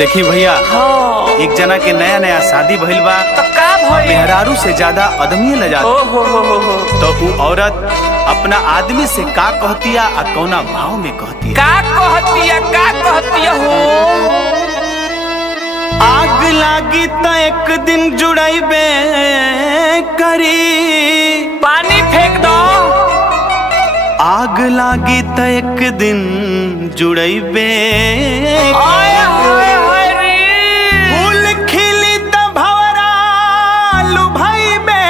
देखी भैया, हाँ। एक जना के नया नया शादी भइल बा तो का भइल? मेहरारू से ज्यादा आदमी ले जाता। हो। तो वो औरत अपना आदमी से का कहतिया आ कौना भाव में कहतिया? का कहतिया हो? आग लागी त एक दिन जुड़ाइबे करी। पानी फेंक दो। आग लागी त एक दिन जुड़ाइबे हाय हाय हाय रे। फूल खिली त भवरा लुभाइबे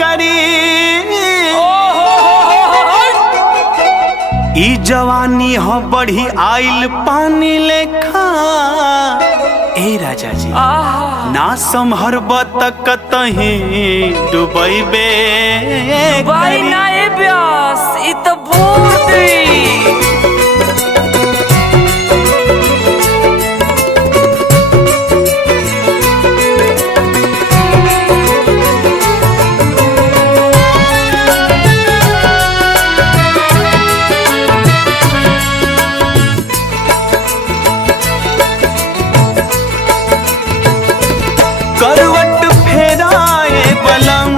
करी। ई जवानी हो बढ़ी आइल पानी लेखा। ए राजा जी ना संभरब तक कतहीं डुबैबे भाई ना ए ब्यास ई तो बूढ़ दी। करवट फेराए बलम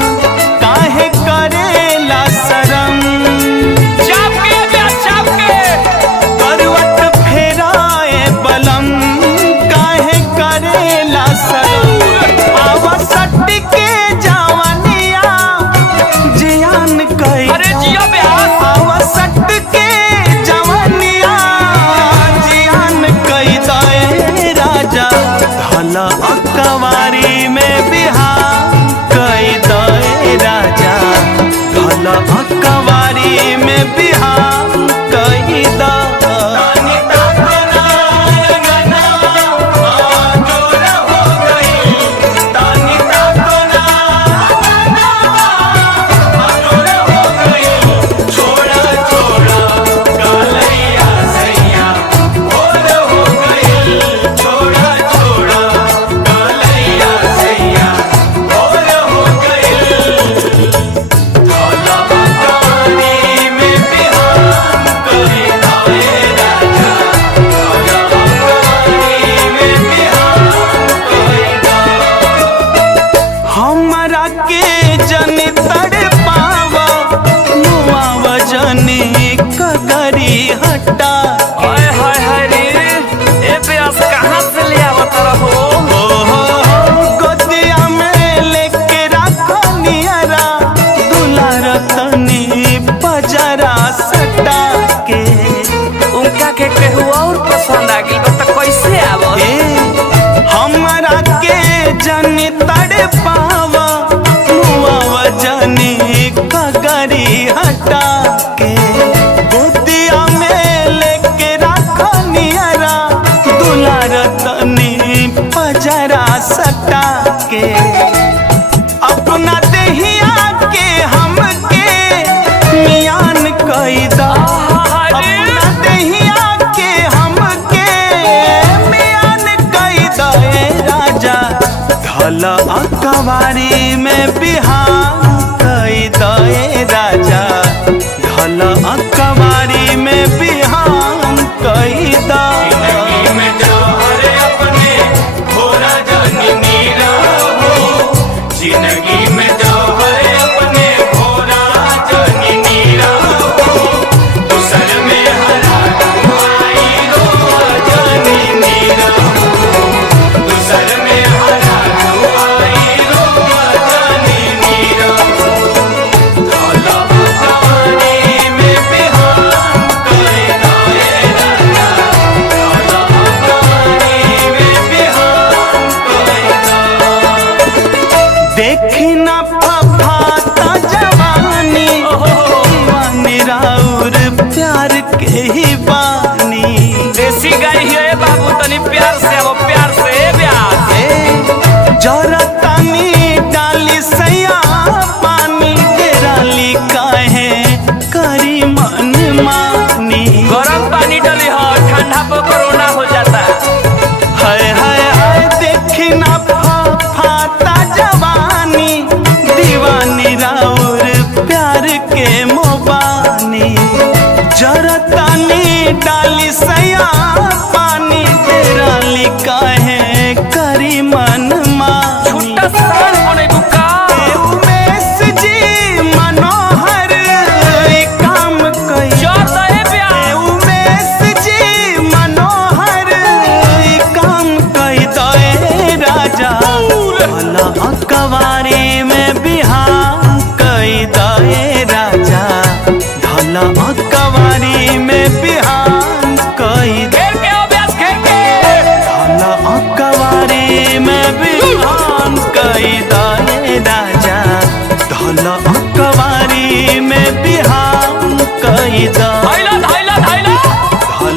काहे करेला शरम। चाप के ब्यास चाप के। करवट फेराए बलम काहे करेला शरम। आवसट के जवानिया जियान कई। अरे जिया ब्यास। आवसट के जवानिया जियान कई दे राजा। धला अकवारी में बिहार कई दे राजा। धला अकवारी में बिहार कई दा। हमरा के जन तड़ पावा मुआवा जनी कगरी हटा। हाय हाय हाय रे। ए ब्यास कहाँ से ले आवत रहो? गोदिया में लेके रखो नियरा। दुलार तनी पजरा सटा के। उनका के केहू और पसंद आ गइल बा त कैसे आवत? हमरा के जन तड़ पावा मुआवा जनी कगरी हटा के। गोदिया में लेके रखो नियरा। दुलार तनी पजरा सटा के। अपना देहिया के हमके मियान कईदा। अपना देहिया के हमके मियान कईदा ए राजा। धला अकवारी में बिहार कईदा ए राजा। धला अकवारी में बिहार कईदा। जिंदगी में जौहर अपने भोरा जानी नीरा हो। दूसर में हरा आई रो जानी नीरा हो। दूसर में हरा आई रो जानी नीरा हो। धौला कवानी में बिहार करे दाए राजा। धौला कवानी में बिहार करे दा। देखी ना फफाता जवानी। दीवानी राउर प्यार के ही बानी। देसी गाय है बाबू तनी प्यार से आवो प्यार से ए ब्यास। जरा तनी डाली सैया पानी। तेराली काहे करी मन मानी। गरम पानी डली हो ठंडा पर कोरोना हो जाता। हाय हाय हाय देखी ना फफाता जवानी। दीवानी राउर प्यार के मोबानी। जरा तनी डाली सैया पानी। तेरा लिखा है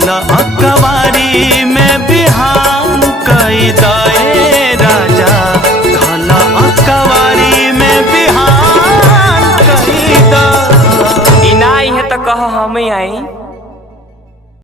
धल अकबारी में बिहान कई दए राजा, धल अकबारी में बिहान कई द। ई नाई है तो कह हम आई।